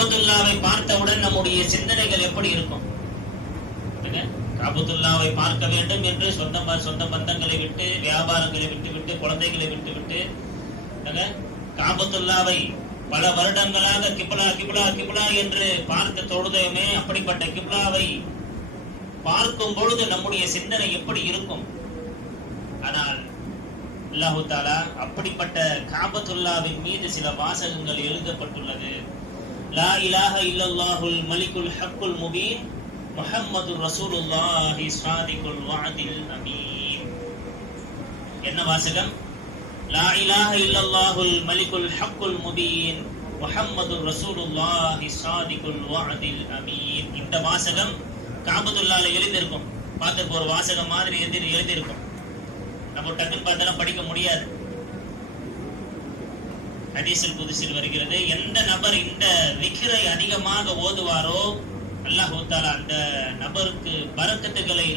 காபத்துல்லாவை பார்த்தவுடன் நம்முடைய சிந்தனைகள் எப்படி இருக்கும்? காபத்துல்லாவை பார்க்க வேண்டும் என்று சொந்த பந்தங்களை விட்டு, வியாபாரங்களை விட்டு, குழந்தைகளை விட்டு காபத்துல்லாவை பல வருடங்களாக கிப்லா கிப்லா கிப்லா என்று பார்த்து தொழுதோமே, அப்படிப்பட்ட கிப்லாவை பார்க்கும் பொழுது நம்முடைய சிந்தனை எப்படி இருக்கும்? ஆனால் அல்லாஹு தஆலா அப்படிப்பட்ட காபத்துல்லாவின் மீது சில வாசகங்கள் எழுதப்பட்டுள்ளது. லா இலாஹ இல்லல்லாஹுல் மலிக்குல் ஹக்குல் முபீன் முஹம்மதுர் ரசூலுல்லாஹி ஸாதிகுல் வஅதில் அமீன். என்ன வாசகம்? லா இலாஹ இல்லல்லாஹுல் மலிக்குல் ஹக்குல் முபீன் முஹம்மதுர் ரசூலுல்லாஹி ஸாதிகுல் வஅதில் அமீன். இந்த வாசகம் காபத்துல்லாஹ்ல எழுதியிருக்கும். பார்த்து ஒரு வாசகம் மாதிரி எழுதியிருக்கும். நம்ம டக்குன்னு பார்த்தாலும் படிக்க முடியாது. ஹதீஸுல் குத்ஸில் வருகிறது, எந்த நபர் இந்த விக்ரை அதிகமாக ஓதுவாரோ அல்லாஹ் தஆலா அந்த நபருக்கு பரக்கத்துகளை